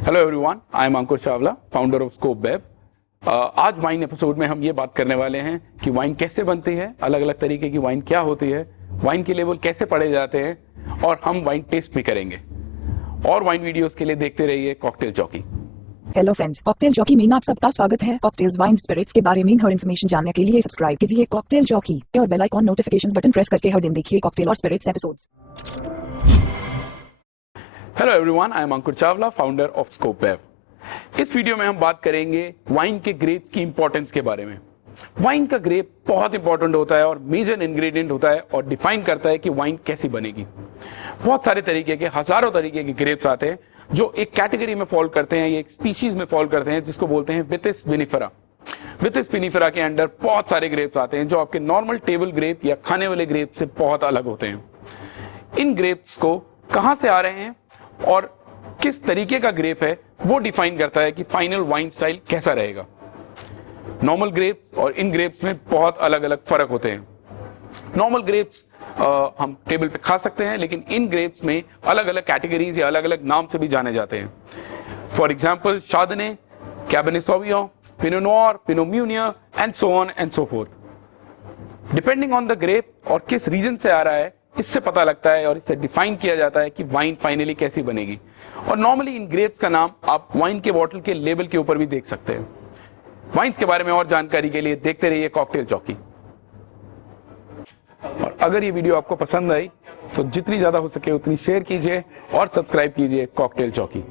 Hello everyone, I am Ankur Chawla, founder of scope web. आज wine episode में हम ये बात करने वाले हैं कि वाइन कैसे बनती है, अलग अलग तरीके की वाइन क्या होती है, वाइन के लेवल कैसे पढ़े जाते हैं और हम वाइन टेस्ट भी करेंगे। और वाइन वीडियोस के लिए देखते रहिए cocktail jockey. Hello friends, cocktail jockey में आप सबका स्वागत है। कॉकटेल्स, वाइन, स्पिरिट्स के बारे में हर इन्फॉर्मेशन जानने के लिए सब्सक्राइब कीजिए कॉकटेल जॉकी और bell icon notifications button press करके हर दिन देखिए कॉकटेल और spirits episodes. Hello everyone, I am Ankur Chawla, founder of scope web. इस वीडियो में हम बात करेंगे वाइन के ग्रेप्स की इंपॉर्टेंस के बारे में। वाइन का ग्रेप बहुत इंपॉर्टेंट होता है और मेजर इंग्रेडिएंट होता है और डिफाइन करता है कि वाइन कैसी बनेगी। बहुत सारे तरीके के, हजारों तरीके के ग्रेप्स आते हैं जो एक कैटेगरी में फॉल करते हैं, ये एक स्पीशीज में फॉल करते हैं जिसको बोलते हैं विथिस विनिफेरा। विथिस विनिफेरा के अंडर बहुत सारे ग्रेप्स आते हैं जो आपके नॉर्मल टेबल ग्रेप या खाने वाले ग्रेप से बहुत अलग होते हैं। इन ग्रेप्स को कहां से आ रहे हैं और किस तरीके का ग्रेप है वो डिफाइन करता है कि फाइनल वाइन स्टाइल कैसा रहेगा। नॉर्मल ग्रेप्स और इन ग्रेप्स में बहुत अलग अलग फर्क होते हैं। नॉर्मल ग्रेप्स हम टेबल पे खा सकते हैं, लेकिन इन ग्रेप्स में अलग अलग कैटेगरीज या अलग अलग नाम से भी जाने जाते हैं। For example chardonnay, cabernet sauvignon, pinot noir, pinot meunier and so on and so forth. Depending on the grape और किस रीजन से आ रहा है, इससे पता लगता है और इससे डिफाइन किया जाता है कि वाइन फाइनली कैसी बनेगी। और नॉर्मली इन ग्रेप्स का नाम आप वाइन के बॉटल के लेबल के ऊपर भी देख सकते हैं। वाइन्स के बारे में और जानकारी के लिए देखते रहिए कॉकटेल जॉकी। और अगर ये वीडियो आपको पसंद आई तो जितनी ज्यादा हो सके उतनी शेयर कीजिए और सब्सक्राइब कीजिए कॉकटेल जॉकी।